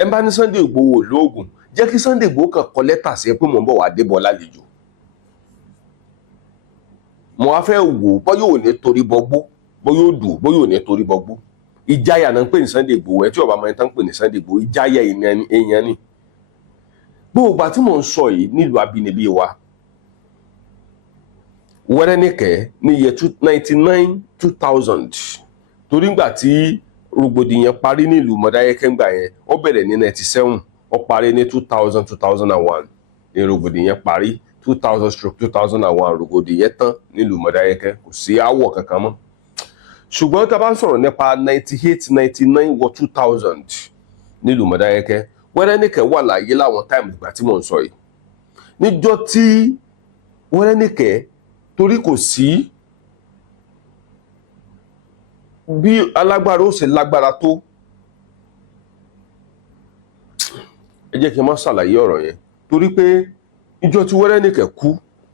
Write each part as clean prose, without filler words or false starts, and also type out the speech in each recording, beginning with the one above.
ẹ bá ní Sunday Igboho lóògùn jẹ́ kí Sunday Igboho kan kọ lẹ́tà sí ẹ pé mò ń bọ̀ wá débọ̀ lálejò mo wá fẹ́ wò bóyá ò ní torí bọgbó bóyá ò dùn bóyá ò ní torí bọgbó ìjáyà náà ń pè ní Sunday Igboho ẹ tí ọba máa ń tán pè ní Sunday Igboho ìjáyà èèyàn ni gbogbo àti mò ń sọ yìí nílùú abínibí wa Wẹ́rẹ́nìkẹ́ ní iye 1999-2000 torí ngbà tí rògbòdìyàn parí nílùú Mọdákẹ́kẹ́ ngbà yẹn ó bẹ̀rẹ̀ ní 97 ó parí ní 2000-2001 ní rògbòdìyàn parí 2000-2001 rògbòdìyàn tán nílùú Mọdákẹ́kẹ́ kò sí aáwọ̀ kankan mọ́ ṣùgbọ́n tá a bá ń sọ̀rọ̀ nípa 98-99 wọ 2000 nílùú Mọdákẹ́kẹ́ Wẹ́rẹ́nìkẹ́ wà láyé láwọn táìmù ìgbà tí mò ń sọ yìí níjọ́ tí Wẹ́rẹ́nìkẹ́ torí kò sí bí alágbára ó ṣe lágbára tó ẹ jẹ́ kí n má ṣàlàyé ọ̀rọ̀ yẹn torí pé ìjọ tí Wẹ́rẹ́nìkẹ́ kú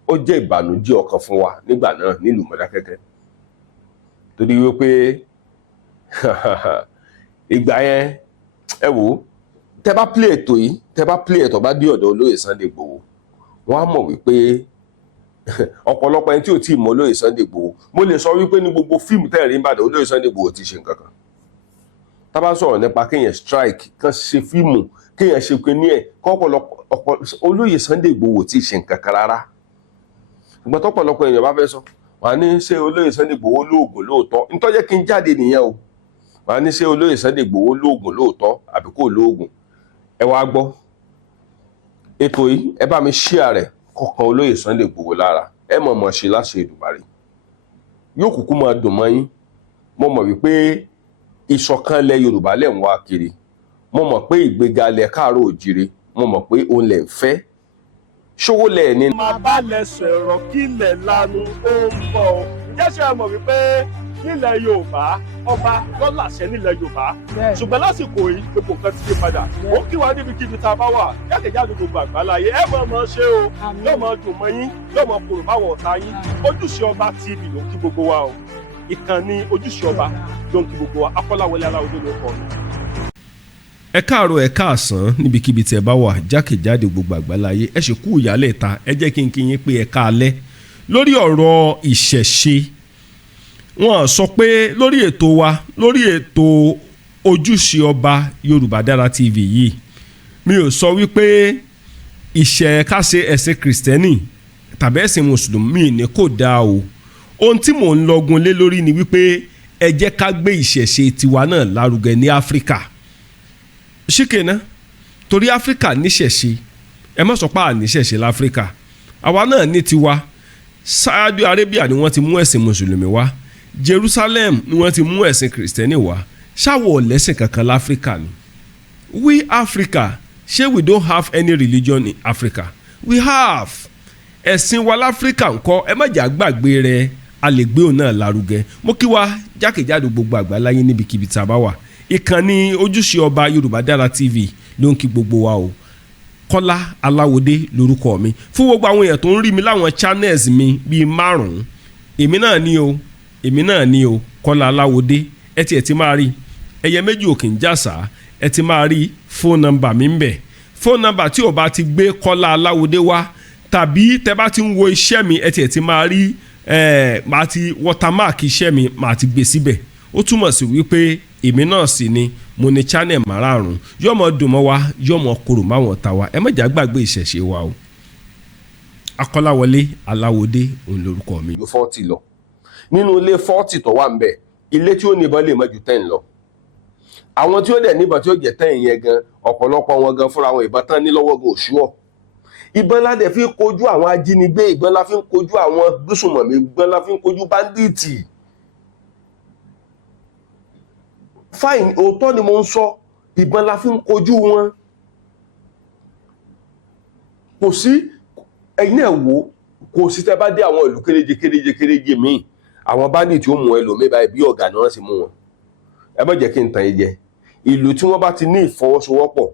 ó jẹ́ ìbànújẹ́ ọkàn fún wa nígbà náà nílùú Mọdákẹ́kẹ́ torí wípé ìgbà yẹn ẹ wò tẹ́ bá play ètò yìí tẹ́ bá play ètò bá dé ọ̀dọ̀ olóyè Sunday Igboho wọ́n á mọ̀ wípé ọ̀pọ̀lọpọ̀ ẹni tí ò tí ì mọ̀ olóyè Sunday Igboho mo lè sọ wípé ní gbogbo fíìmù tẹ́ẹ̀rí Ìbàdàn olóyè Sunday Igboho ti ṣe nǹkan kan tá bá sọ̀rọ̀ nípa kéèyàn strike kan ṣe fíìmù kéèyàn ṣe pé ní ẹ̀ kọ́pọ̀lọpọ̀ olóyè Sunday Igboho ti ṣe nǹkan kan rárá ìgbà tọ́pọ̀lọpọ̀ èèyàn bá fẹ́ sọ wà ní ṣé olóyè Sunday Igboho lóògùn lóòótọ́ nítọ́jẹ́ kí n jáde nìyẹn o wà ní ṣé olóyè Sunday Igboho lóògùn lóòótọ́ àbí kò lóògùn ẹ wá gbọ́ ètò yìí ẹ bá mi share rẹ̀ kọ̀ọ̀kan olóyè Sunday Igboho lára ẹ mọ̀ ṣe láṣẹ Èdùmàrè yóò kúkú máa dùn mọ́ yín mo mọ̀ wípé ìṣọ̀kan ilẹ̀ Yorùbá lẹ̀ ń wá kiri mo mọ̀ pé ìgbéga ilẹ̀ Káàárọ̀ Oòjíire mo mọ̀ pé òun lẹ̀ ń fẹ́ ṣówó lẹ̀ ní. máa bá lẹ sọ̀rọ̀ kílẹ̀ lanu ó ń bọ̀ ọ́ ǹjẹ́ ṣe mọ̀ wípé nílẹ̀ Yorùbá ọba lọ́làṣẹ nílẹ̀ Yorùbá ṣùgbọ́n lásìkò yìí gbogbo nǹkan ti yí padà ó kí wa níbikíbi tá a bá wà jákèjádò gbogbo àgbáláyé ẹ mọ̀ ṣe o yóò mọ̀ dùn mọ́ yín yóò mọ̀ kòrò máwọ̀ ọ̀tá yín Ojúṣe Ọba TV ló ń kí gbogbo wa o ìkànnì Ojúṣe Ọba ló ń kí gbogbo wa Akọ́láwọlé Aláwọ̀dé ló kọ́ ẹ káàárọ̀ ẹ káàsán níbikíbi tí ẹ bá wà jákèjádò gbogbo àgbáláyé ẹ ṣe kú ìyálẹ̀ ta ẹ jẹ́ kí n kí yín pé ẹ káalẹ́ lórí ọ̀rọ̀ ìṣẹ̀ṣe wọ́n sọ pé lórí ètò wa lórí ètò Ojúṣe Ọba Yorùbá Dára TV yìí mi ò sọ wípé ìṣẹ̀káṣe ẹ̀sìn kìrìsìtẹ́nì tàbí ẹ̀sìn mùsùlùmí ní kò dáa o ohun tí mò ń lọ́gun lé lórí ni wípé ẹ jẹ́ ká gbé ìṣẹ̀ṣe tiwa náà lárugẹ ní Áfíríkà ṣíkèna torí Áfíríkà níṣẹ̀ṣe ẹ má sọ pé àníṣẹ̀ṣe láfíríkà àwa náà ní tiwa Saudi Arabia ni wọ́n ti mú ẹ̀sìn mùsùlùmí wá Jerusalem ni wọ́n ti mú ẹ̀sìn kìrìsìtẹ́nì wá ṣáwọ̀ lẹ́sìn kankan láfíríkà ni we Africa ṣé we don't have any religion in Africa we have ẹ̀sìn wa láfíríkà ńkọ́ ẹ má jà gbàgbé rẹ̀ a lè gbé òun náà lárugẹ mo kí wa jákèjádò gbogbo àgbáláyé níbikíbi tá a bá wà ìkànnì Ojúṣe Ọba Yorùbá Dára TV ló ń kí gbogbo wa o Kọ́lá Aláwọ̀dé lórúkọ mi fún gbogbo àwọn èèyàn tó ń rí mi láwọn channels mi bíi 5 èmi náà ni o Kọ́lá Aláwọ̀dé ẹ ti máa rí ẹyẹ méjì òkè ń jàsà ẹ ti máa rí fóònù nọ́mbà mi ń bẹ fóònù nọ́mbà tí o bá ti gbé Kọ́lá Aláwọ̀dé wá tàbí tẹ bá ti ń wo iṣẹ́ mi ẹ ti máa rí màá ti watermark iṣẹ́ mi màá ti gbé síbẹ̀ ó túmọ̀ sí wípé èmi náà sì ni mo ní channel 5 yóò mọ dùn mọ́ wa yóò mọ korò máwọn ta wa ẹ má jà gbàgbé ìṣẹ̀ṣe wa o Akọ́láwọlé Aláwọ̀dé òun lórúkọ mi. 40 lọ nínú ilé 40 tó wà ń bẹ ilé tí ó níbọn lè má ju 10 lọ àwọn tí ó dẹ̀ níbọn tí ó jẹ́ 10 yẹn gan ọ̀pọ̀lọpọ̀ wọn gan fúnra wọn ìbọn tán ní lọ́wọ́ gan òṣùwọ̀ ìbọn la dẹ̀ fi ń kojú àwọn ajínigbé ìbọn la fi ń kojú àwọn gbésùmọ̀mí ìbọn la fi ń kojú báńdíìtì fine òótọ́ ni mo ń sọ ìbọn la fi ń kojú wọn kò sí ẹ̀yin náà wò kò sí tẹ́ bá dé àwọn ìlú kéréje míì àwọn báńdíìtì tí ó mú ẹlòmíì báyìí bí ọ̀gá ni wọ́n sì mú wọn ẹ má jẹ́ kí n tàn yín jẹ ìlú tí wọ́n bá ti ní ìfọwọ́sowọ́pọ̀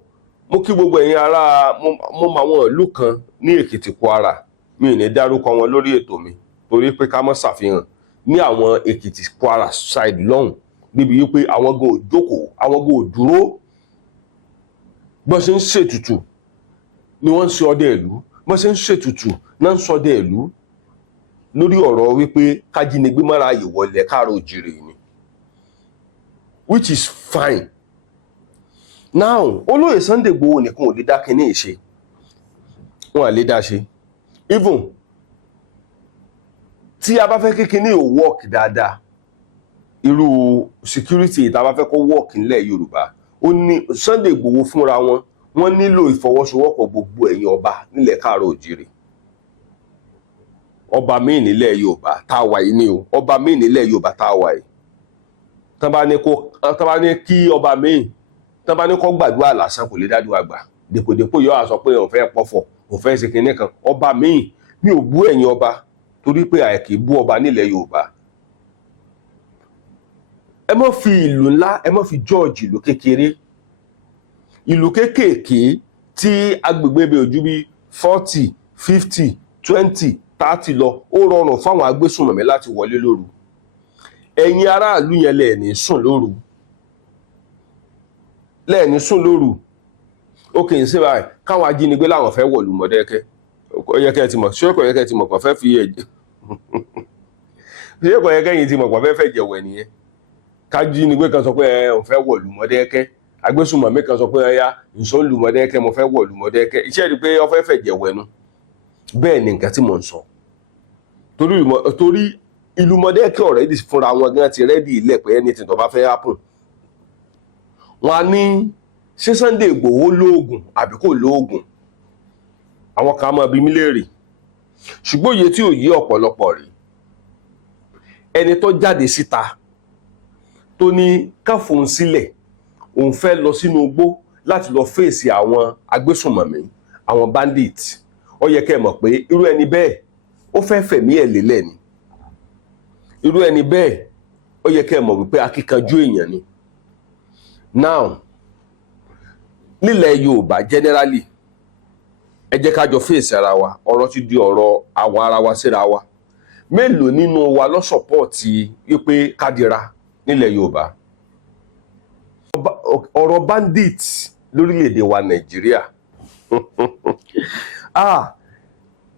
mo kí gbogbo ẹ̀yin ará mo mọ àwọn ìlú kan ní Èkìtì Kwara mi ò ní dárúkọ wọn lórí ètò mi torí pé ká má ṣàfihàn ní àwọn Èkìtì Kwara side lọ́hùn níbi wípé àwọn go jókòó àwọn go dúró bọ́n ṣe ń ṣètùtù ni wọ́n ń ṣe ọdẹ ìlú, bọ́n ṣe ń ṣètùtù náà ń ṣọdẹ ìlú lórí ọ̀rọ̀ wípé kájínigbé máa ráàyè wọlé káàárọ̀ oòjíire ni, which is fine. Now olóyè Sunday Igboho nìkan ò lè dá kinní ìṣe, wọn à lè dá ṣe. Even tí a bá fẹ́ kí kinní ò work dáadáa, irú security tá a bá fẹ́ kó work nílẹ̀ Yorùbá, ó ní Sunday Igboho fúnra wọn, wọ́n nílò ìfọwọ́sowọ́pọ̀ gbogbo ẹ̀yin ọba nílẹ̀ káàárọ̀ oòjíire. Ọba míì nílẹ̀ Yorùbá tá a wà yìí ni o, ọba míì nílẹ̀ Yorùbá tá a wà yìí. Tán bá ní kí ọba míì, tán bá ní kó gbàdúrà lásán kò lè dádúrà gbà. Dèpòdèpò yóò wá sọ pé òun fẹ́ pọ̀fọ̀, òun fẹ́ ṣe kinní kan. Ọba míì, mi ò bú ẹ̀yin ọba torí pé àìkì bú ọba nílẹ̀ Yorùbá. Ẹ má fi ìlú ńlá, ẹ má fi jọ́ọ̀jì ìlú kékeré. Ìlú kéékèèké tí agbègbè ibẹ̀ ojú bí 40, 50, 20, 30 lọ, ó rọrùn fáwọn agbésùnmọ̀mí láti wọlé lóru. Ẹ̀yin aráàlú yẹn lẹ́ẹ̀ni sùn lóru, lẹ́ẹ̀ni sùn lóru. Ó kì í ṣe báyìí káwọn ajínigbé láwọn fẹ́ wọ̀lú Mọ̀dákẹ́kẹ́. Ó yẹ kẹ́ ẹ ti mọ̀, ṣé kò yẹ kẹ́ ẹ ti mọ̀ pé fẹ́ fi ẹ̀jẹ̀ ṣé kò yẹ kẹ́yìn ti mọ̀ pé fẹ́ jẹ̀wẹ̀ nìyẹn. Kájínigbé kan sọ pé òun fẹ́ wọ̀lú Mọ̀dákẹ́kẹ́, agbésùnmọ̀mí kan sọ pé ẹyá ìṣòlù Mọ̀dákẹ́kẹ́, mo fẹ́ wọ̀lú Mọ̀dákẹ́kẹ́. Iṣẹ́ rí pé ó fẹ́ fẹ́ jẹ̀wẹ̀ nu. Bẹ́ẹ̀ ni nǹkan tí mò ń sọ. Torí ìlú Mọ̀dákẹ́kẹ́ already fúnra wọn gan ti rẹ́dì ilẹ̀ pé anything tó bá fẹ́ happen. Wọ́n á ní ṣé Sunday Igboho lóògùn àbí kò lóògùn? Àwọn kan máa bi mí léèrè. Ṣùgbọ́n òye tí ò yé ọ̀pọ̀lọpọ̀ rí. Ẹni tó jáde síta tó ní ká fòun sílẹ̀, òun fẹ́ lọ sínú igbó láti lọ fèsì àwọn agbésùnmọ̀mí, àwọn bandit. Ó yẹ kẹ́ ẹ mọ̀ pé irú ẹni bẹ́ẹ̀ ó fẹ́ fẹ̀mí ẹ̀ lélẹ̀ ni. Irú ẹni bẹ́ẹ̀ ó yẹ kẹ́ ẹ mọ̀ wípé akíkanjú èèyàn ni. Now nílẹ̀ Yorùbá generally, ẹ jẹ́ ká jọ fèsì ara wa, ọ̀rọ̀ ti di ọ̀rọ̀ àwa ara wa síra wa. Mélòó nínú wa ló sọ́pọ̀tì wípé kádìra nílẹ̀ Yorùbá? Ọ̀rọ̀ bandit lórílẹ̀‐èdè wa Nàìjíríà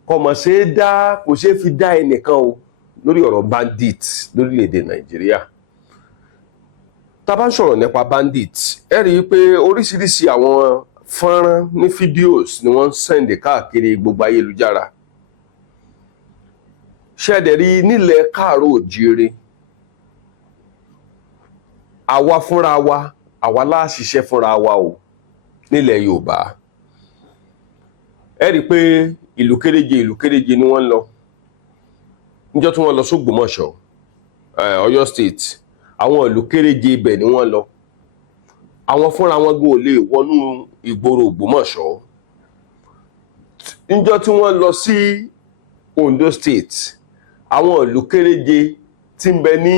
kò mọ̀ ṣe é dá, kò ṣe é fi dá ẹnìkan o lórí ọ̀rọ̀ bandit lórílẹ̀‐èdè Nàìjíríà. Tá bá ń sọ̀rọ̀ nípa bandit, ẹ rí i pé oríṣiríṣi àwọn fọ́nrán ní fídíòs ni wọ́n ń sẹ́ǹdì káàkiri gbogbo ayélujára. Ṣẹ̀dẹ̀ rí nílẹ̀ káàárọ̀ oòjíire, àwa fúnra wa, àwa láṣiṣẹ́ fúnra wa o nílẹ̀ Yorùbá. Ẹ rí i pé ìlú kéréje ni wọ́n lọ. Níjọ́ tí wọ́n lọ s'Ógbómọ̀ṣọ́, Ọ̀yọ́ State, àwọn ìlú kéréje ibẹ̀ ni wọ́n lọ. Àwọn fúnra wọn gan ò lè wọnú ìgboro Ògbómọ̀ṣọ́. Níjọ́ tí wọ́n lọ sí Ondo State, àwọn ìlú kéréje tí ń bẹ ní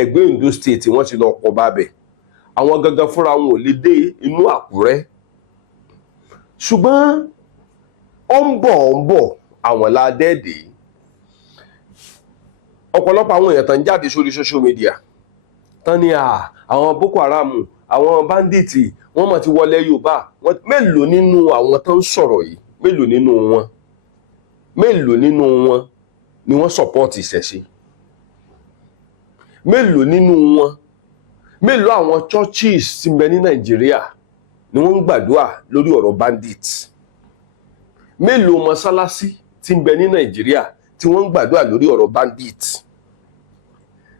ẹ̀gbẹ́ Ondo State wọ́n ti lọ kọ́ bábẹ̀. Àwọn gangan fúnra wọn ò lè dé inú Àkúrẹ́. Ṣùgbọ́n ó ń bọ̀ àwọn ládẹ́ẹ̀dẹ́. Ọ̀pọ̀lọpọ̀ àwọn èèyàn tán jáde sórí social media tán ní àwọn Boko Haram, àwọn bandits, wọ́n mọ̀ ti wọlé Yorùbá. Mélòó nínú àwọn tán ń sọ̀rọ̀ yìí, mélòó nínú wọn ni wọ́n support ìṣẹ̀ṣe? Mélòó àwọn churches tí ń bẹ ní Nàìjíríà ni wọ́n ń gbàdúrà lórí ọ̀rọ̀ bandits? Mélòó mọ́sálásí tí ń bẹ ní Nàìjíríà tí wọ́n ń gbàdúrà lórí ọ̀rọ̀ bandits?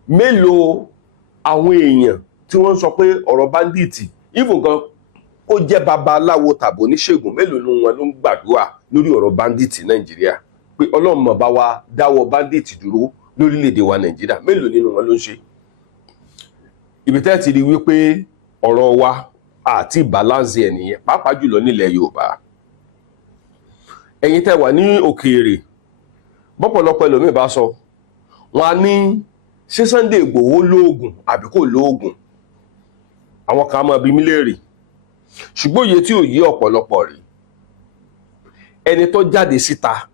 Mélòó àwọn èèyàn tí wọ́n sọ pé ọ̀rọ̀ bandits, even kan ó jẹ́ babaláwo tàbí oníṣègùn, mélòó nínú wọn ló ń gbàdúrà lórí ọ̀rọ̀ bandits Nàìjíríà pé Ọlọ́run má bá wa dáwọ́ bandits dúró lórílẹ̀‐èdè wa Nàìjíríà? Mélòó nínú wọn ló ń ṣe? Ibi tẹ́ ti rí wípé ọ̀rọ̀ wa àti balance ẹ̀ nìyẹn, pàápàá jùlọ nílẹ̀ Yorùbá. Ẹ̀yin tẹ́ wà ní òkèèrè, bọ́pọ̀lọpọ̀ ẹlòmíì bá sọ, wọn á ní ṣé Sunday Igboho lóògùn àbí kò lóògùn? Àwọn kan máa bi mí léèrè. Ṣùgbọ́n òye tí ò yé ọ̀pọ̀lọpọ̀ rí. Ẹni tó jáde síta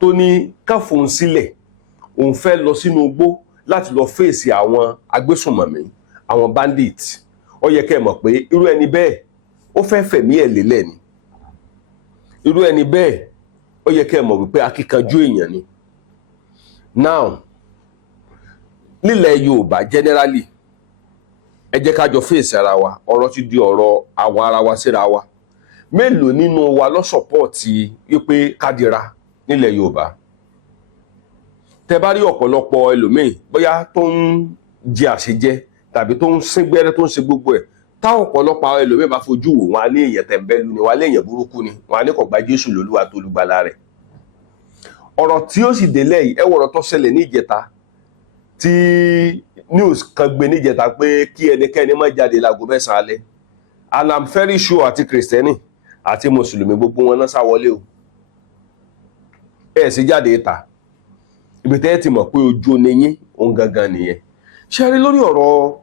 tó ní ká fòun sílẹ̀, òun fẹ́ lọ sínú igbó láti lọ fèsì àwọn agbésùnmọ̀mí, àwọn bandits. Ó yẹ kẹ́ ẹ mọ̀ pé irú ẹni bẹ́ẹ̀ ó fẹ́ fẹ̀mí ẹ̀ lélẹ̀ ni. Irú ẹni bẹ́ẹ̀ ó yẹ kẹ́ ẹ mọ̀ wípé akíkanjú èèyàn ni. Now nílẹ̀ Yorùbá generally ẹ jẹ́ ká jọ fèsì ara wa, ọ̀rọ̀ ti di ọ̀rọ̀ àwọn ara wa síra wa. Mélòó nínú wa ló sọ̀pọ̀tì wípé kádìra nílẹ̀ Yorùbá? Tẹ bá rí ọ̀pọ̀lọpọ̀ ẹlòmíì bóyá tó ń jẹ àṣejẹ tàbí tó ń sín gbẹ́rẹ́ tó ń ṣe gbogbo ẹ̀, táwọn ọ̀pọ̀lọpọ̀ àwọn ẹlòmíì bá fojú wò wọn á ní èèyàn tẹ̀mbẹ́lú ni, wọn á ní èèyàn burúkú ni, wọn á ní kò gba Jésù lólúwa tó olùgbàlà rẹ̀. Ọ̀rọ̀ tí ó sì délẹ̀ yìí ẹ wọ̀rọ̀ tó ṣẹlẹ̀ ní ìjẹta tí news kan gbé níjẹta pé kí ẹnikẹ́ni má jáde láago 9 alẹ́, and I'm very sure àti kìrìsìtẹ́nì àti mùsùlùmí gbogbo wọn náà sá wọlé o. Ẹ sì jáde ìta ibi tẹ́ ẹ ti mọ̀ pé ojú ni yín òun gangan nìyẹn. Ṣé rí lórí ọ̀rọ̀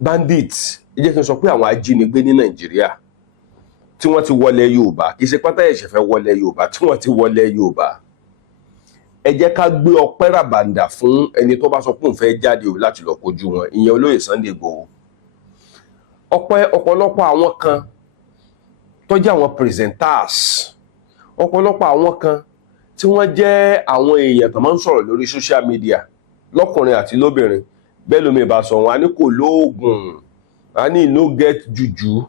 bandit, ẹ jẹ́ kí n sọ pé àwọn ajínigbé ní Nàìjíríà tí wọ́n ti wọlé Yorùbá, kì í ṣe pátá ẹ̀ṣẹ̀ fẹ́ wọlé Yorùbá, tí wọ́n ti wọlé Yorùbá, ẹ jẹ́ ká gbé ọpẹ́ ràbàǹdà fún ẹni tó bá sọ pé òun fẹ́ jáde o láti lọ kojú wọn, ìyẹn olóyè Sunday Igboho. Ọ̀pọ̀lọpọ̀ àwọn kan tó jẹ́ àwọn presenters, ọ̀pọ̀lọpọ̀ àwọn kan tí wọ́n jẹ́ àwọn èèyàn tó máa ń sọ̀rọ̀ lórí social media lọ́kùnrin àti lóbìnrin, bẹ́ẹ̀ lómi ìbá sọ wọn á ní kò lóògùn, á ní no get juju.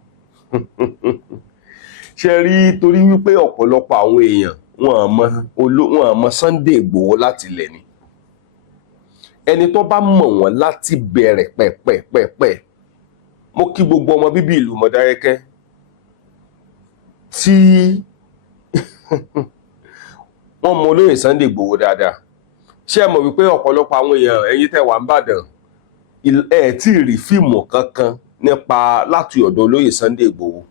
Ṣe rí torí wípé ọ̀pọ̀lọpọ̀ àwọn èèyàn wọn àmọ́ Sunday Igboho láti ilẹ̀ ni. Ẹni tó bá mọ̀ wọ́n láti bẹ̀rẹ̀ pẹ̀pẹ̀pẹ̀pẹ̀, mo kí gbogbo ọmọ bíbí ìlú Mọdákẹ́kẹ́ tí wọ́n mọ olóyè Sunday Igboho dáadáa. Ṣé ẹ mọ̀ wípé ọ̀pọ̀lọpọ̀ àwọn èèyàn ẹ̀yin tẹ́ wà ń bàdàn ẹ̀ tí ì rí fíìmù kankan nípa láti ọ̀dọ̀ olóyè Sunday Igboho?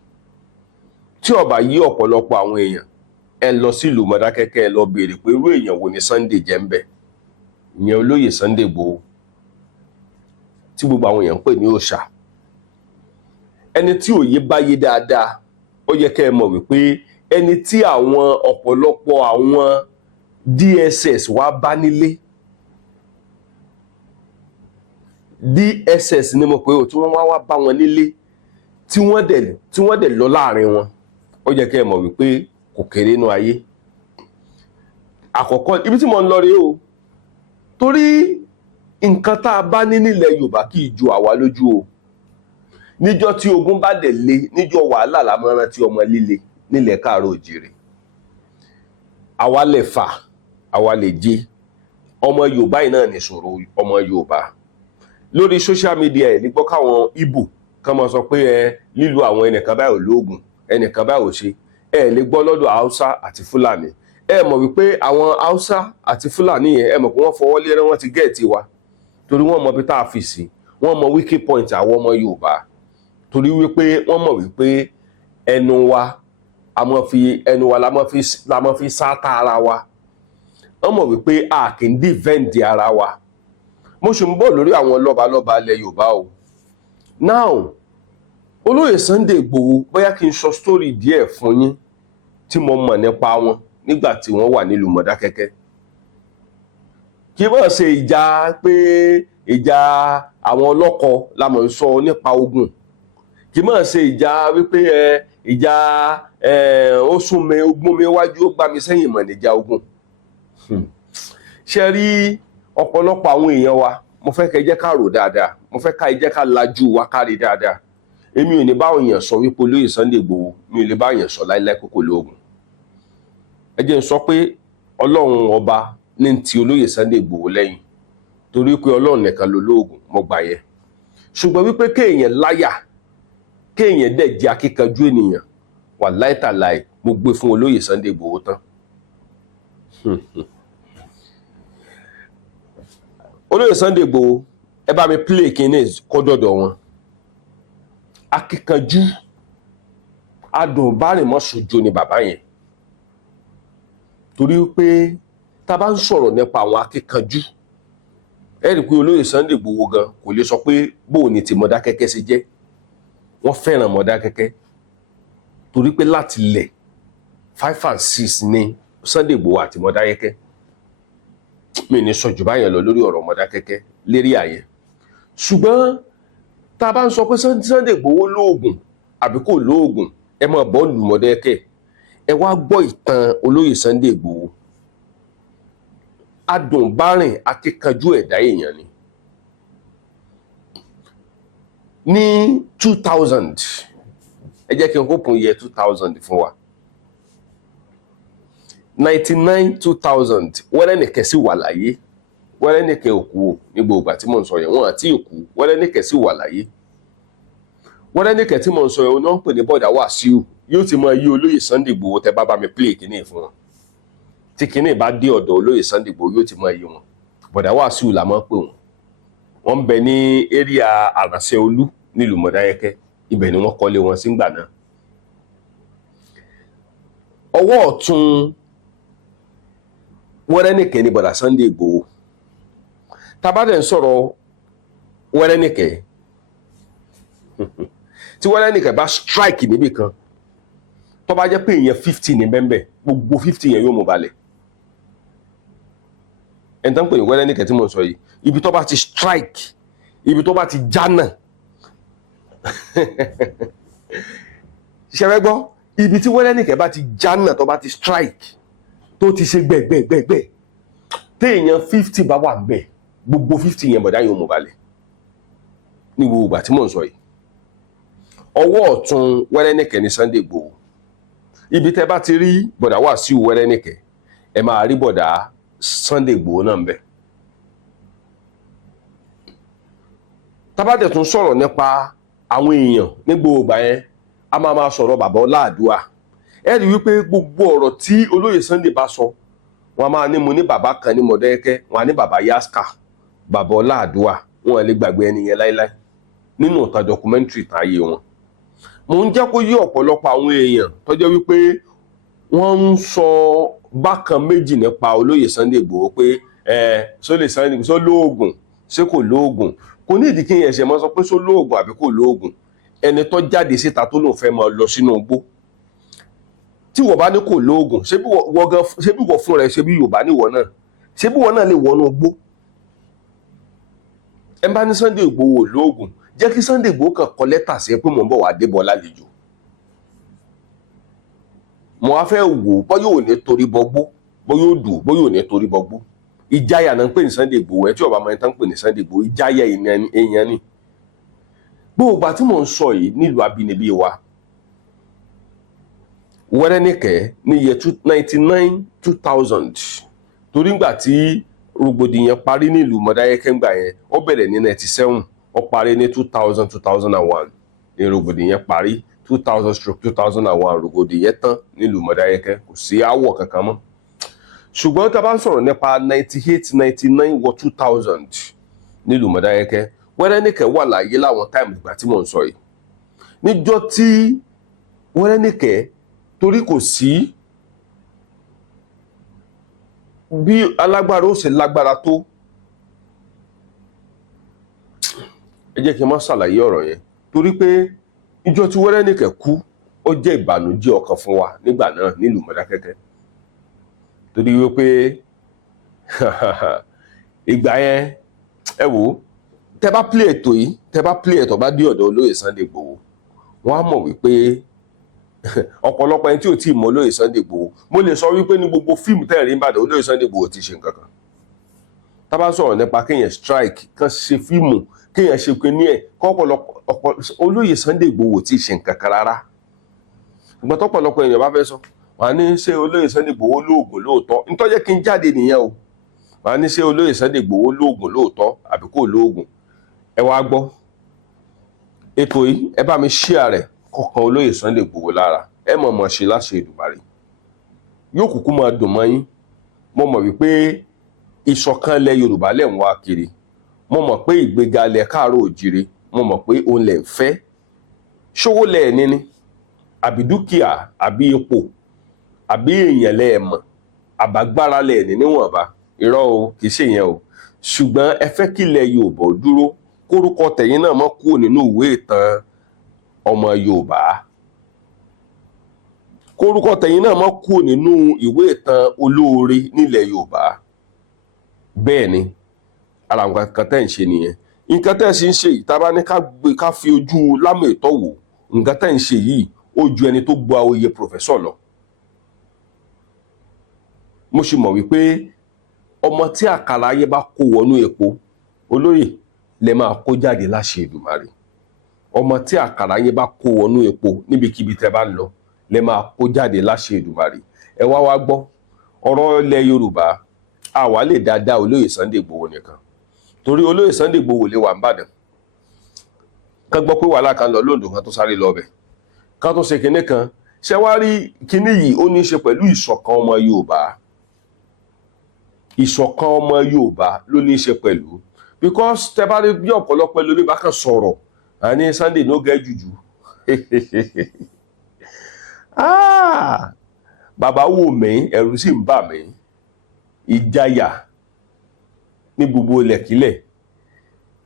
Tí ó bá yí ọ̀pọ̀lọpọ̀ àwọn èèyàn, ẹ lọ sí ìlú Mọdákẹ́kẹ́ ẹ lọ béèrè pé irú èèyàn wo ni Sunday jẹ́ ń bẹ̀, ìyẹn olóyè Sunday Igboho tí gbogbo àwọn èèyàn ń pè ní òòṣà. Ẹni tí òye bá yé dáadáa ó yẹ kẹ́ ẹ mọ̀ wípé ẹni tí àwọn ọ̀pọ̀lọpọ̀ àwọn DSS wá bá nílé, DSS ni mo pè ó, tí wọ́n wá bá wọn nílé tí wọ́n dẹ̀ lọ láàrin wọn, ó yẹ kẹ́ ẹ mọ̀ wípé kò kéré nínú ayé. Àkọ́kọ́ ibi tí mo ń lọ rèé o, torí nǹkan tá a bá ní nílẹ̀ Yorùbá kì í ju àwa lójú o. Níjọ́ tí ogun bá dẹ̀ le, níjọ́ wàhálà la máa rántí ọmọ líle nílẹ̀ Káàárọ̀ Oòjíire. Àwa lè fà, àwa lè jẹ, ọmọ Yorùbá yìí náà ní ìṣòro ọmọ Yorùbá. Lórí social media ẹ̀ ní gbọ́ káwọn Ìgbò kan máa sọ pé lílo àwọn ẹnìkan báyìí ò lóògùn, ẹnìkan báyìí ò ṣe. Ẹ lè gbọ́ lọ́dọ̀ Haúsá àti Fúlàní. Ẹ mọ̀ wípé àwọn Haúsá àti Fúlàní yẹn ẹ mọ̀ pé wọ́n fọwọ́ lé wọ́n ti gẹ̀ẹ́tì wa, torí wọ́n mọ̀ bí tá a fi sí, wọ́n mọ̀ wiki point àwọn ọmọ Yorùbá, torí wípé wọ́n mọ̀ wípé ẹnu wa la máa fi sáátá ara wa. Wọ́n mọ̀ wípé a kì í defend ara wa. Mo ṣe ń bọ̀ lórí àwọn lọ́balọ́ba ilẹ̀ Yorùbá o. Now olóyè Sunday Igboho, bóyá kí n sọ story díẹ̀ fún yín tí mo mọ̀ nípa wọn nígbà tí wọ́n wà nílùú Mọdákẹ́kẹ́. Kì í bá ṣe ìjà pé ìjà àwọn ọlọ́kọ la mọ̀ ń sọ nípa ogun, kì í má ṣe ìjà wípé ìjà ó sún mi ogún mi wájú ó gbá mi sẹ́yìn mọ̀ níjà ogun. Ṣe rí ọ̀pọ̀lọpọ̀ àwọn èèyàn wa, mo fẹ́ kẹ́ jẹ́ ká rò dáadáa, mo fẹ́ ká jẹ́ ká lajú wa kárí dáadáa. Èmi ò ní bá èèyàn sọ wípé olóyè Sunday Igboho, mi ò lè bá èèyàn sọ láíláí kókó lóògùn. Ẹ jẹ́ n sọ pé Ọlọ́run ọba ní ti olóyè Sunday Igboho lẹ́yìn, torí pé Ọlọ́run nìkan ló lóògùn, mo gbà yẹn. Ṣùgbọ́n wípé kéèyàn láyà, kéèyàn dẹ̀ jẹ́ akíkanjú ènìyàn, wàláhì tàláhì mo gbé fún olóyè Sunday Igboho tán. Olóyè Sunday Igboho, ẹ bá mi play kíní kó dọ̀dọ̀ wọn. Akíkanjú adùnbárìnmọ́sọ̀jọ́ ni bàbá yẹn, torí pé tá bá ń sọ̀rọ̀ nípa àwọn akíkanjú, ẹ rí pé olóyè Sunday Igboho gan kò lè sọ pé bóò ni ti Mọdákẹ́kẹ́ ṣe jẹ́. Wọ́n fẹ́ràn Mọdákẹ́kẹ́ torí pé láti ilẹ̀ 5 and 6 ni Sunday Igboho àti Mọdákẹ́kẹ́. Mi ní sọ jù báyẹn lọ lórí ọ̀rọ̀ Mọdákẹ́kẹ́ lérí àyẹn. Ṣùgbọ́n tá a bá ń sọ pé Sunday Igboho lóògùn àbí kò lóògùn, ẹ máa bọ́ lù Mọdákẹ́kẹ́, ẹ wá gbọ́ ìtàn olóyè Sunday Igboho. Adùnbárìn akíkanjú ẹ̀dá èèyàn ni. Ní 2000, ẹ jẹ́ kí n kópin yẹ 2000 fún wa. 99 2000 Wẹ́rẹ́nìkẹ́ sì wà láyé. Wẹ́rẹ́nìkẹ́ ò kú ní gbogbo ìgbà tí mò ń sọ yẹn, wọn àti ìkú. Wẹ́rẹ́nìkẹ́ sì wà láyé. Wẹ́rẹ́nìkẹ́ tí mò ń sọ yẹn oná ń pè ní bọ̀dá Wàsíù, yóò ti máa yí olóyè Sunday Igboho tẹ bá mi play kínní fún wọn. Tí kínní bá dé ọ̀dọ̀ olóyè Sunday Igboho yóò ti máa yí wọn. Bọ̀dá Wàsíù la máa ń pè wọn. Wọ́n ń bẹ ní area Àrànṣẹ́ Olú nílùú Mọdákẹ́kẹ́, ibẹ̀ ni wọ́n kọ́lé wọn sígbà náà. Ọwọ́ ọ̀tún Wẹ́rẹ́nìkẹ́ ni bọ̀dá Sunday Igboho. Tá bá dẹ̀ ń sọ̀rọ̀ Wẹ́rẹ́nìkẹ́, tí Wẹ́rẹ́nìkẹ́ bá strike níbì kan, tó bá jẹ́ pé èèyàn 50 ní bẹ́ẹ̀ gbogbo 50 yẹn yóò mú balẹ̀. Ẹni tó ń pè ní Wẹ́rẹ́nìkẹ́ tí mo sọ yìí, ibi tó bá ti strike, ibi tó bá ti jánà ṣẹ́fẹ́ gbọ́, ibi tí Wẹ́rẹ́nìkẹ́ bá ti jánà tó bá ti strike tó ti ṣe gbẹ̀gbẹ̀gbẹ̀, téèyàn 50 bá wà bẹ́ẹ̀ gbogbo 50 yẹn bọ̀dá yóò mú balẹ̀ ní gbogbo ìgbà tí mò ń sọ yìí. Ọwọ́ ọ̀tún Wẹ́rẹ́nìkẹ́ ní Sunday Igboho. Ibi tẹ́ bá ti rí bọ̀dá Wàsíù Wẹ́rẹ́nìkẹ́, ẹ máa rí bọ̀dá Sunday Igboho náà ń bẹ. Tá bá dẹ̀ tún sọ̀rọ̀ nípa àwọn èèyàn ní gbogbo ìgbà yẹn, a máa sọ̀rọ̀ bàbá Ọláàdúà. Ẹ rí wípé gbogbo ọ̀rọ̀ tí olóyè Sunday bá sọ, wọn máa ní mo ní bàbá kan ní Mọdákẹ́kẹ́, wọn á ní bàbá Yaska, bàbá Ọláàdúà, wọn lè gbàgbé ẹni yẹn láíláí nínú ìtàn documentary tàn ayé wọn. Mo ń jẹ́ kó yé ọ̀pọ̀lọpọ̀ àwọn èèyàn tó jẹ́ wípé wọ́n ń sọ bákan méjì nípa olóyè Sunday Igboho pé só lè Sunday Igboho só lóògùn ṣé kò lóògùn. Kò ní ìdí kí yẹn ṣe máa sọ pé só lóògùn àbí kò lóògùn. Ẹni tó jáde síta tó lóun fẹ́ máa lọ sínú igbó, tí wọ́n bá ní kò lóògùn, ṣé bí wọ́n fún rẹ̀, ṣé bí Yorùbá ní wọ́n náà, ṣé bí wọ́n náà lè wọnú igbó. Ẹ bá ní Sunday Igboho lóògùn, jẹ́ kí Sunday Igboho kan kọ lẹ́tà sí ẹ pé mò ń bọ̀ wá débọ̀ lálejò. Mo wá fẹ́ wò bọ́ yóò ní torí bọgbó, bọ́ yóò dùn, bọ́ yóò ní torí bọgbó. Ìjáyà náà ń pè ní Sunday Igboho, ẹ tí ọba máa ń tán pè ní Sunday Igboho, ìjáyà èèyàn ni. Gbogbo ìgbà tí mò ń sọ yìí nílùú abínibí wa, Wẹ́rẹ́nìkẹ́ ní iye 99 2000, torí ngbà tí rògbòdìyàn parí nílùú Mọdákẹ́kẹ́ ngbà yẹn, ó bẹ̀rẹ̀ ní 97, ó parí ní 2000 2001 ní rògbòdìyàn parí. 2000/2001 rògbòdìyàn tán nílùú Mọdákẹ́kẹ́, kò sí aáwọ̀ kankan mọ́. Ṣùgbọ́n tá a bá ń sọ̀rọ̀ nípa 98 99 wọ 2000 nílùú Mọdákẹ́kẹ́, Wẹ́rẹ́nìkẹ́ wà láyé láwọn táìmù ìgbà tí mò ń sọ yìí. Níjọ́ tí Wẹ́rẹ́nìkẹ́, torí kò sí bí alágbára ó ṣe lágbára tó, ẹ jẹ́ kí n má ṣàlàyé ọ̀rọ̀ yẹn, torí pé ìjọ tí Wẹ́rẹ́nìkẹ́ kú ó jẹ́ ìbànújẹ́ ọkàn fún wa nígbà náà nílùú Mọdákẹ́kẹ́, torí wípé ìgbà yẹn, ẹ wò, tẹ bá play ètò yìí, tẹ bá play ètò bá dé ọ̀dọ̀ olóyè Sunday Igboho, wọ́n á mọ̀ wípé ọ̀pọ̀lọpọ̀ ẹni tí ò tí ì mọ olóyè Sunday Igboho, mo lè sọ wípé ní gbogbo fíìmù tẹ́ẹ̀rí Ìbàdàn olóyè Sunday Igboho ti ṣe nǹkan kan. Tá bá sọ̀rọ̀ nípa kéèyàn strike, kán ṣe fíìmù, kéèyàn ṣe pé ní ẹ̀ kọ́pọ̀lọpọ̀ olóyè Sunday Igboho ti ṣe nǹkan kan rárá. Ìgbà tọ́pọ̀lọpọ̀ èèyàn bá fẹ́ sọ, wọ́n á ní ṣé olóyè Sunday Igboho lóògùn lóòótọ́, nítọ́jẹ́ kí n jáde nìyẹn o. Wọ́n á ní ṣé olóyè Sunday Igboho lóògùn lóòótọ́ àbí kò lóògùn. Ẹ wá gbọ́ ètò yìí, ẹ bá mi share rẹ̀ kọ̀ọ̀kan olóyè Sunday Igboho lára, ẹ mọ̀ ṣe láṣẹ Èdùmàrè, yóò kúkú máa dùn mọ́ yín. Mo mọ̀ wípé ìṣọ̀kan ilẹ̀ Yorùbá lẹ̀ ń wá kiri, mo mọ̀ pé ìgbéga ilẹ̀ Káàárọ̀ Oòjíire, mo mọ̀ pé òun lẹ̀ ń fẹ́. Ṣówó lẹ̀ ní ni, àbí dúkìá, àbí ipò, àbí èèyàn lẹ̀ mọ̀, àbágbára lẹ̀ ní níwọ̀nba, irọ́ o, kì í ṣe yẹn o. Ṣùgbọ́n ẹ fẹ́ kí ilẹ̀ Yorùbá dúró, kórúkọ tẹ̀yin náà mọ́ kúrò nínú ìwé ìtàn ọmọ Yorùbá, kórúkọ tẹ̀yin náà mọ́ kúrò nínú ìwé ìtàn olóore nílẹ̀ Yorùbá. Bẹ́ẹ̀ ni ara nǹkan kan tẹ́ ń ṣe nìyẹn. nǹkan tẹ́ ẹ sì ń ṣe yìí tá a bá ní ká fi ojú lámì ìtọ́ wò nǹkan tẹ́ ẹ ń ṣe yìí ó ju ẹni tó gba oyè pòfẹ́sọ̀ lọ. mo sì mọ̀ wípé ọmọ tí àkàrà ayé bá kó wọnú epo olóyè lè máa kó jáde láṣẹ Èdùmàrè. ọmọ tí àkàrà ayé bá kó wọnú epo níbikíbi tẹ́ bá ń lọ lè máa kó jáde láṣẹ Èdùmàrè. ẹ wá gbọ́ ọ̀rọ̀ ilẹ̀ Yorùbá àwa lè dáadáa olóyè Sunday Igboho nìkan torí olóyè Sunday Igboho lè wà nìbàdàn ká gbọ́ pé wàhálà kan lọ lóńdó kan tó sáré lọ bẹ̀ ká tó ṣe kinní kan ṣe wá rí kinní yìí ó ní í ṣe pẹ̀lú ìṣọ̀kan ọmọ Yorùbá. ìṣọ̀kan ọmọ Yorùbá ló ní í ṣe pẹ̀lú because tẹ bá rí bí ọ̀pọ̀lọpọ̀ lórí bá kàn sọ̀rọ̀ àní Sunday no get juju bàbá wò mí ẹ̀rù sì ń bà mí ìjayà ní gbogbo ilẹ̀kílẹ̀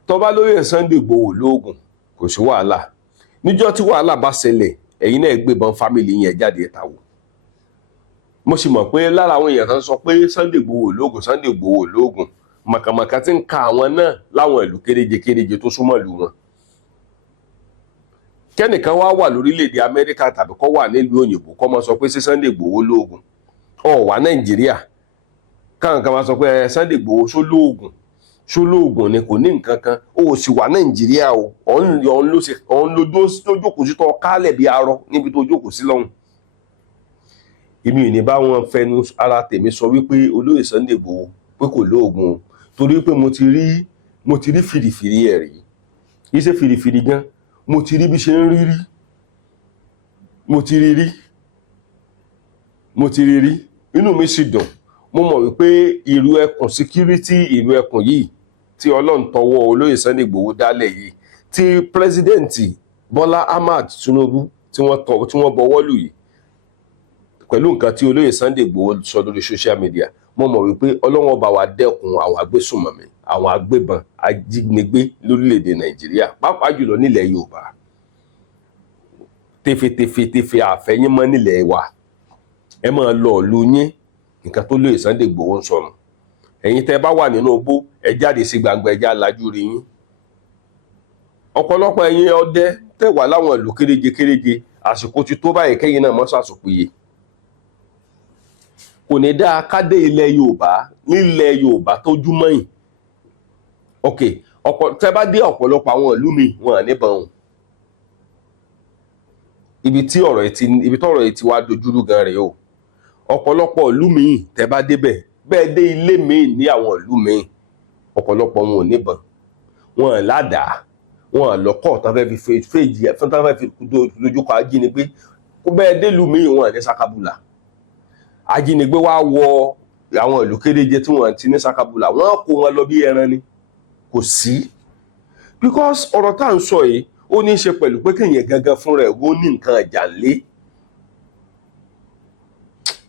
tó bá lóyè Sunday Igboho lóògùn kò sí wàhálà níjọ́ tí wàhálà bá ṣẹlẹ̀ ẹ̀yin náà gbébọn fámìlì yẹn jáde ẹ̀ta wò. mo sì mọ̀ pé lára àwọn èèyàn kan sọ pé Sunday Igboho lóògùn Sunday Igboho lóògùn màkàmàkà tí ń ka àwọn náà láwọn ìlú kéréje tó súnmọ́ ìlú wọn. kẹ́nìkan wá wà lórílẹ̀‐èdè Amẹ́ríkà tàbí kó wà nílùú òyìnbó kó máa sọ pé sí Sunday Igboho lóògùn ó wà Nàìjíríà káwọn kan máa sọ pé Sunday Igboho ṣólóògùn ni kò ní nǹkan kan ó sì wà Nàìjíríà o òun ló jókòó sí tó kálẹ̀ bí arọ níbi tó jókòó sí lọ́hùn. èmi ò ní bá wọn fẹnu ara tèmi sọ wípé olóyè Sunday Igboho pé kò lóògùn o torí pé mo ti rí fìrìfìrì ẹ̀ rí iṣẹ́ fìrìfìrì gan mo ti rí bí ṣe ń rí mo ti rí inú mi sì dùn. mo mọ̀ wípé ìlú ẹkùn security ìlú ẹkùn yìí tí Ọlọ́run tọwọ́ olóyè Sunday Igboho dálẹ̀ yìí tí pírẹsidẹ́ǹtì Bọ́lá Ahmed Tinubu tí wọ́n bọwọ́ lù yìí pẹ̀lú nǹkan tí olóyè Sunday Igboho sọ lórí social media mo mọ̀ wípé Ọlọ́run bá wa dẹ́kun àwọn agbésùnmọ̀mí àwọn agbébọn ajínigbé lórílẹ̀‐èdè Nàìjíríà pàápàá jùlọ nílẹ̀ Yorùbá tefetefe àfẹ́yìnmọ́ nílẹ̀ wa ẹ máa lọ ìlú yín nǹkan tó lóyè Sunday Igboho ń sọnù ẹ̀yin tẹ́ bá wà nínú igbó ẹ jáde sí gbangba ẹ já lajú rí yín. ọ̀pọ̀lọpọ̀ ẹ̀yin ọdẹ tẹ́ wà láwọn ìlú kéréje àsìkò ti tó báyìí kẹ́yìn náà mọ́ sàṣùpìyè. kò ní dáa kádé ilẹ̀ Yorùbá nílẹ̀ Yorùbá tó júmọ́ yìí ok tẹ́ bá dé ọ̀pọ̀lọpọ̀ àwọn ìlú mi wọn à níbọn òun ibi tọ́rọ̀ yìí ti wá dojúrú gan rèé o. ọ̀pọ̀lọpọ̀ ìlú míì tẹ́ bá débẹ̀ bẹ́ẹ̀ dé ilé míì ní àwọn ìlú míì ọ̀pọ̀lọpọ̀ wọn ò níbọn wọn ládàá wọn lọ́kọ̀ tán fẹ́ fi fèjì tán fẹ́ fi dojúkọ ajínigbé kó bẹ́ẹ̀ dé ìlú míì wọn ní sakabula ajínigbé wá wọ àwọn ìlú kéréje tí wọn ti ní sakabula wọn kó wọn lọ bí ẹran ni kò sí because ọ̀rọ̀ tá à ń sọ yìí ó ní í ṣe pẹ̀lú pé kéèyàn gangan fúnra ẹ̀ ó ní nǹkan ìjà lé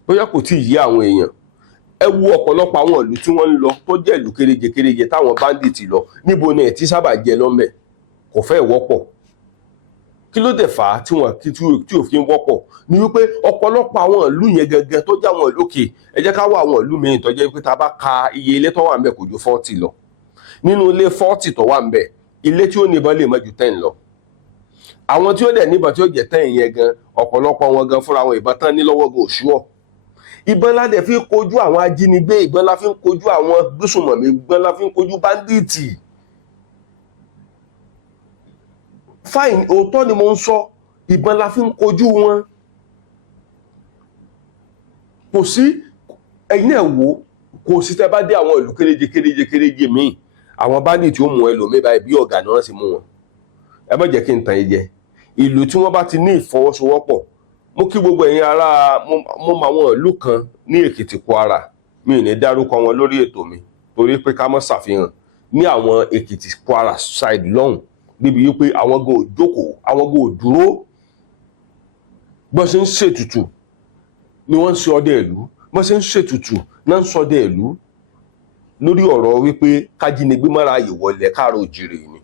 bóyá kò tí ì yé àwọn èèyàn. ẹ wo ọ̀pọ̀lọpọ̀ àwọn ìlú tí wọ́n ń lọ tó jẹ́ ìlú kéréje táwọn bandit lọ níbo ni ẹ̀ tí sábà jẹ lọ́mẹ̀ kò fẹ́ wọ́pọ̀. kí ló dẹ̀ fà á tí ò fi ń wọ́pọ̀ ni wípé ọ̀pọ̀lọpọ̀ àwọn ìlú yẹn gangan tó jẹ́ àwọn ìlú òkè ẹ jẹ́ ká wá àwọn ìlú mìíràn tó jẹ́ pé tá a bá ka iye ilé tó wà ń bẹ̀ kò ju 40 lọ. nínú ilé 40 tó wà ń bẹ̀ ilé tí ó níbọn lè má ju 10 lọ. àwọn tí ó dẹ̀ níbọn tí ó jẹ́ 10 yẹn gan ọ̀pọ̀lọpọ̀ wọn gan fúnra wọn ìbọn tán ní lọ́wọ́ gan òṣùwọ̀n. ìbọn la dẹ̀ fi ń kojú àwọn ajínigbé ìbọn la fi ń kojú àwọn gbésùmọ̀mí ìbọn la fi ń kojú báńdíìtì. fine òótọ́ ni mo ń sọ ìbọn la fi ń kojú wọn. kò sí ẹ̀yin náà wò kò sí tẹ́ bá dé àwọn ìlú kéréje míì àwọn báńdíìtì ó mú ẹlòmíì báyìí bí ọ̀gá ni wọ́n sì mú wọn. ẹ má jẹ́ kí n tàn yín jẹ ìlú tí wọ́n bá ti ní ìfọwọ́sowọ́pọ̀ mo kí gbogbo ẹ̀yin ará mo mọ àwọn ìlú kan ní Èkìtì Kwara mi ò ní dárúkọ wọn lórí ètò mi torí pé ká má ṣàfihàn ní àwọn Èkìtì Kwara side lọ́hùn níbi wípé àwọn gan ò jókòó àwọn gan ò dúró bọ́n ṣe ń ṣètùtù ni wọ́n ń ṣe ọdẹ ìlú bọ́n ṣe ń ṣètùtù náà ń ṣọdẹ ìlú lórí ọ̀rọ̀ wípé kájínigbé mára ààyè wọlé káàrọ̀ òjìrè ni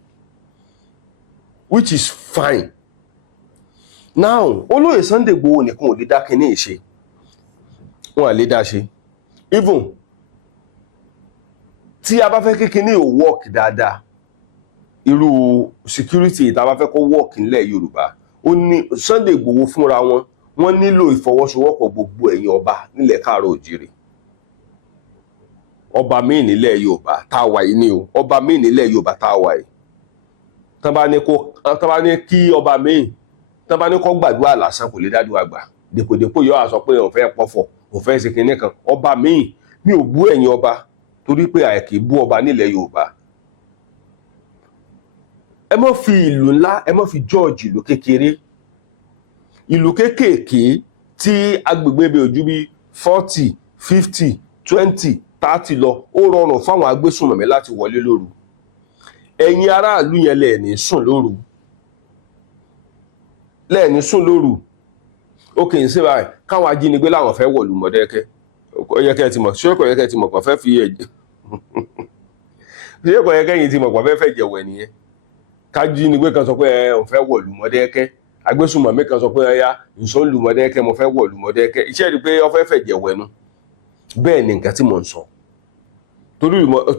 which is fine. Now olóyè Sunday Igboho nìkan ò lè dá kinní ìṣe wọn à lè dá ṣe even tí a bá fẹ́ kí kinní ò work dáadáa irú security tá a bá fẹ́ kó work nílẹ̀ Yorùbá ó ní Sunday Igboho fúnra wọn wọ́n nílò ìfọwọ́sowọ́pọ̀ gbogbo ẹ̀yin ọba nílẹ̀ káàárọ̀ òjìrè ọba míì nílẹ̀ Yorùbá tá a wà yìí ni o ọba míì nílẹ̀ Yorùbá tá a wà yìí tán bá ní kí ọba míì tán bá ní kó gbàdúrà lásán kò lè dádúrà gbà dèpòdèpò yóò sọ pé òun fẹ́ pọ̀fọ̀ òun fẹ́ ṣe kinní kan ọba míì mi ò bú ẹ̀yin ọba torí pé àìkì bú ọba nílẹ̀ Yorùbá ẹ má fi ìlú ńlá ẹ má fi George ìlú kékeré ìlú kéékèèké tí agbègbè bẹ ojú bí 40 50 20 30 lọ ó rọrùn fáwọn agbésùnmọ̀mí láti wọlé lóru ẹ̀yin aráàlú yẹn lẹ́ẹ̀ni sùn lóru ó kì í ṣe báyìí káwọn ajínigbé láwọn fẹ́ wọ̀lú Mọ̀dákẹ́kẹ́ ọyẹ́kẹ́ ti mọ̀ ṣé ọyẹ́kẹ́ ti mọ̀ pọ̀ fẹ́ fi ẹ̀jẹ̀ ṣé ọyẹ́kẹ́ yìí ti mọ̀ pọ̀ fẹ́ fẹ́ jẹ̀wẹ̀ nìyẹn kájínigbé kan sọ pé òun fẹ́ wọ̀lú Mọ̀dákẹ́kẹ́ agbésùnmọ̀mí kan sọ pé ẹyá ìṣòlù Mọ̀dákẹ́kẹ́ mo fẹ́ wọ̀lú Mọ̀dákẹ́kẹ́ iṣẹ́ rí pé ó fẹ́ fẹ́ jẹ̀wẹ̀ nu bẹ́ẹ̀ ni nǹkan tí mò ń sọ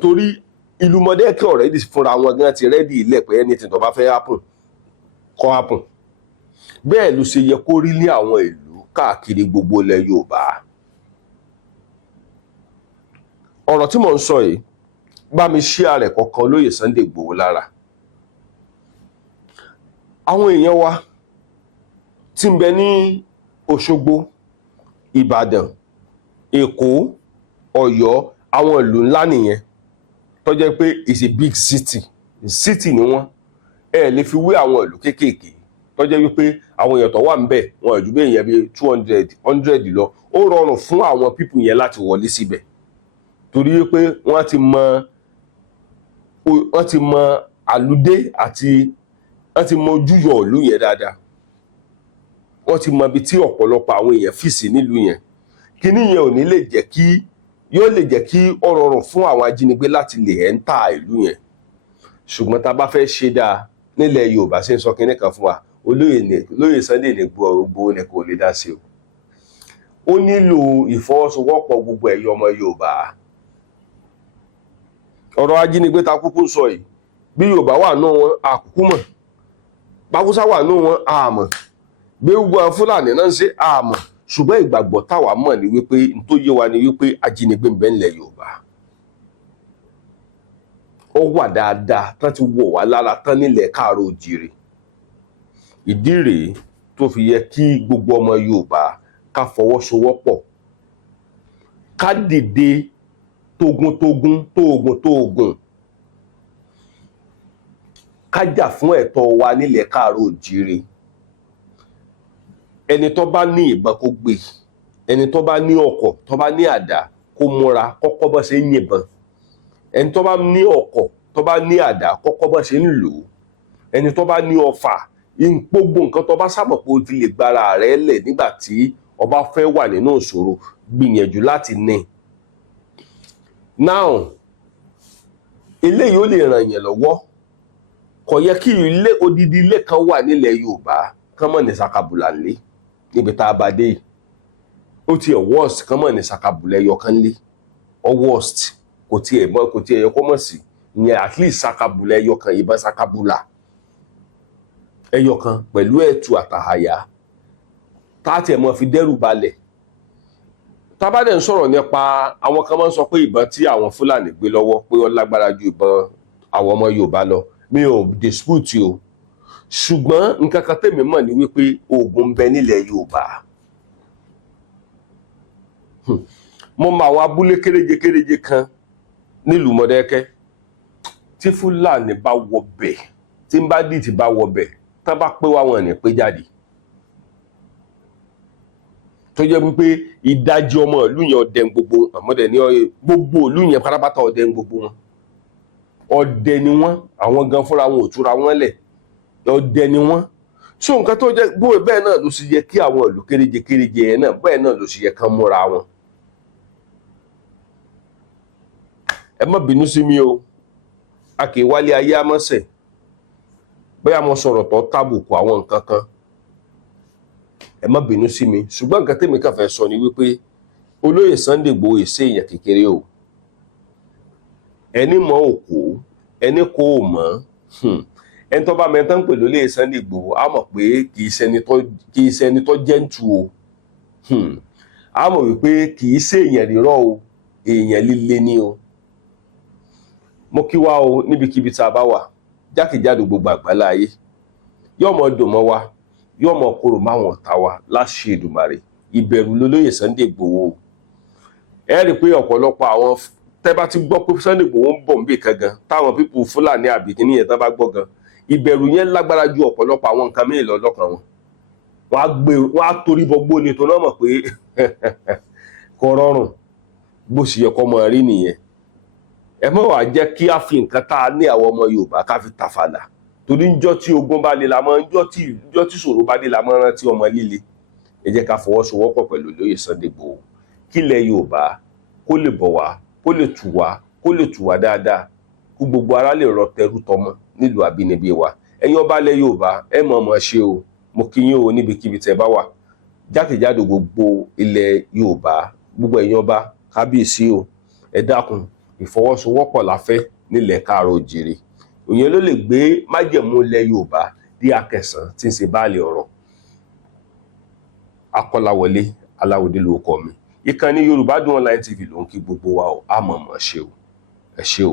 torí ìlú Mọ̀dákẹ́kẹ́ already fúnra wọn gan ti rẹ́dí ilẹ̀ pé anything tó bá fẹ́ happen kó happen bẹ́ẹ̀ ló ṣe yẹ kó rí ní àwọn ìlú káàkiri gbogbo ilẹ̀ Yorùbá ọ̀rọ̀ tí mò ń sọ yìí bá mi share rẹ̀ kọ̀ọ̀kan olóyè Sunday Igboho lára àwọn èèyàn wa tí ń bẹ ní Òṣogbo Ìbàdàn Èkó Ọ̀yọ́ àwọn ìlú ńlá nìyẹn tó jẹ́ pé it's a big city ni wọ́n ẹ lè fi wé àwọn ìlú kéékèèké tó jẹ́ wípé àwọn èèyàn tó wà ń bẹ̀ wọn ò jù bí èèyàn bí 200 100 lọ ó rọrùn fún àwọn pípù yẹn láti wọlé síbẹ̀ torí pé wọ́n ti mọ àlùdé àti wọ́n ti mọ ojúyọ ìlú yẹn dáadáa wọ́n ti mọ ibi tí ọ̀pọ̀lọpọ̀ àwọn èèyàn fìsí nílùú yẹn kíní yẹn ò ní lè jẹ́ kí yóò lè jẹ́ kí ó rọrùn fún àwọn ajínigbé láti lè ẹ́ńtà ìlú yẹn ṣùgbọ́n tá a bá fẹ́ ṣe dáa nílẹ̀ Yorùbá ṣe ń sọ kinní kan fún wa olóyè Sunday Igboho ni kò lè dá sí o ó nílò ìfọwọ́sowọ́pọ̀ gbogbo ẹ̀yin ọmọ Yorùbá ọ̀rọ̀ ajínigbé ta kúkú sọ yìí bí Yorùbá wà nù wọn àkúkú mọ̀ Haúsá wà nù wọn àmọ̀ bí gbogbo àwọn Fúlàní náà ń ṣe àmọ̀ ṣùgbọ́n ìgbàgbọ́ táwa mọ̀ ni wípé n tó yé wa ni wípé ajínigbé ń bẹ nílẹ̀ Yorùbá ó wà dáadáa tán ti wọ̀ wá lára tán nílẹ̀ káàárọ̀ òjìrè ìdí rèé tó fi yẹ kí gbogbo ọmọ Yorùbá ká fọwọ́sowọ́pọ̀ ká dìde tógun ká jà fún ẹ̀tọ́ wa nílẹ̀ káàárọ̀ òjìrè ẹni tó bá ní ìbọn kó gbé ẹni tó bá ní ọkọ̀ tó bá ní àdá kó múra kọ́kọ́ bọ́ ṣe ń yìnbọn ẹni tó bá ní ọkọ̀ tó bá ní àdá kọ́kọ́ bọ́ ṣe ń lò ó ẹni tó bá ní ọfà gbogbo nǹkan tó bá sábà pé o ti lè gbára rẹ̀ lẹ̀ nígbà tí o bá fẹ́ wà nínú ìṣòro gbìyànjú láti ní. now eléyìí ó lè ràn yẹn lọ́wọ́ kò yẹ kí odidi ilé kan wà nílẹ̀ Yorùbá kán mọ̀ ní sakabula lé níbi tá a bá dé yìí ó tiẹ̀ worst kán mọ̀ ní sakabula ẹyọ kan lé ọ worst kò tiẹ̀ yẹ kó mọ̀ sí ìyẹn at least sakabula ẹyọ kan ìbọn sakabula ẹyọ kan pẹ̀lú ẹ̀tù àtàhàyà táàtì ẹ̀ mọ́ fi dẹ́rù balẹ̀ tábàdẹ̀ ń sọ̀rọ̀ nípa àwọn kan máa ń sọ pé ìbọn tí àwọn Fúlàní gbé lọ́wọ́ pé ó lágbára ju ìbọn àwọn ọmọ Yorùbá lọ mi ò dispute o ṣùgbọ́n nǹkan kan tèmi mọ̀ ní wípé ogun ń bẹ nílẹ̀ Yorùbá mo mọ àwọn abúlé kéréje kan nílùú Mọ̀dákẹ́kẹ́ tí Fúlàní bá wọbẹ̀ tí ń bá dìtì bá wọbẹ̀ tá bá pé wá wọn ní pé jáde tó jẹ́ wípé ìdajì ọmọ ìlú yẹn ọdẹ gbogbo àmọ́dẹ ní gbogbo ìlú yẹn pátápátá ọdẹ gbogbo wọn ọdẹ ni wọn àwọn gan fúnra wọn ò túra wọn lẹ̀ ọdẹ ni wọn so nǹkan tó jẹ́ bóyá bẹ́ẹ̀ náà ló sì yẹ kí àwọn ìlú kéréje yẹn náà bẹ́ẹ̀ náà ló sì yẹ kán múra wọn. ẹ má bínú sí mi o a kì í wálé ayé amọ́sẹ̀ bóyá mo sọ̀rọ̀ tó tábùkù àwọn nǹkan kan ẹ má bínú sí mi ṣùgbọ́n nǹkan tèmi kàn fẹ́ sọ ni wípé olóyè Sunday Igboho èsè èèyàn kékeré o ẹni mọ òkú ẹni kò mọ̀ ẹni tó bá mẹ́tọ́ ń pè lólè Sunday Igboho á mọ̀ pé kì í ṣẹni tó jẹ́ǹtù o, á mọ̀ wípé kì í ṣe èèyàn rírọ̀ o, èèyàn líle ni o. mo kí wa o níbikíbi tá a bá wà jákèjádò gbogbo àgbálá ayé, yóò mọ dùn mọ́ wa, yóò mọ korò máwọn ọ̀tá wa láṣẹ Èdùmàrè. ìbẹ̀rù lólóyè Sunday Igboho. ẹ rí i pé ọ̀pọ̀lọpọ̀ àwọn tẹ́ bá ti gbọ́ pé Sunday Igboho ń bọ̀ níbì kan gan, táwọn pípù Fúlàní àbí kíní yẹn tán bá gbọ́ gan, ìbẹ̀rù yẹn lágbára ju ọ̀pọ̀lọpọ̀ àwọn nǹkan mìíràn lọ lọ́kàn wọn. wọ́n á torí bọgbó ni tó náà mọ̀ pé kò rọrùn bó ṣe yẹ kó mọ rí nìyẹn. ẹ mọ̀ wá jẹ́ kí a fi nǹkan tá a ní àwọn ọmọ Yorùbá ká fi tàfàlà, torí ńjọ́ tí ogun bá le la mọ́, ńjọ́ tí ìṣòro bá dé la mọ́ rántí ọmọ líle. ẹ jẹ́ ká fọwọ́sowọ́pọ̀ pẹ̀lú olóyè Sunday Igboho kílẹ̀ Yorùbá kó lè bọ̀ wá, kó lè tù wá dáadáa, kó gbogbo ara lè rọ tẹrú tọmọ nílùú àbínibí wa. ẹ̀yin ọba ilẹ̀ Yorùbá ẹ mọ̀ ọmọ ṣe o, mo kí yín o níbikíbi tẹ́ bá wà jákèjádò gbogbo ilẹ̀ Yorùbá, gbogbo ẹ̀yin ọba kábíyèsí o, ẹ dákun ìfọwọ́sowọ́pọ̀ la fẹ́ nílẹ̀ káàárọ̀ oòjíire. òyìn ló lè gbé májẹ̀mú ilẹ̀ Yorùbá dé Akẹ̀sán tí ń ṣe báàlì ọ̀rọ̀. Akọ́láwọlé Aláwọ̀dé lórúkọ mi, ìkànnì Yorùbá Dùn Online TV ló ń kí gbogbo wa o, àmọ̀mọ̀ ṣe o, ẹ ṣé o.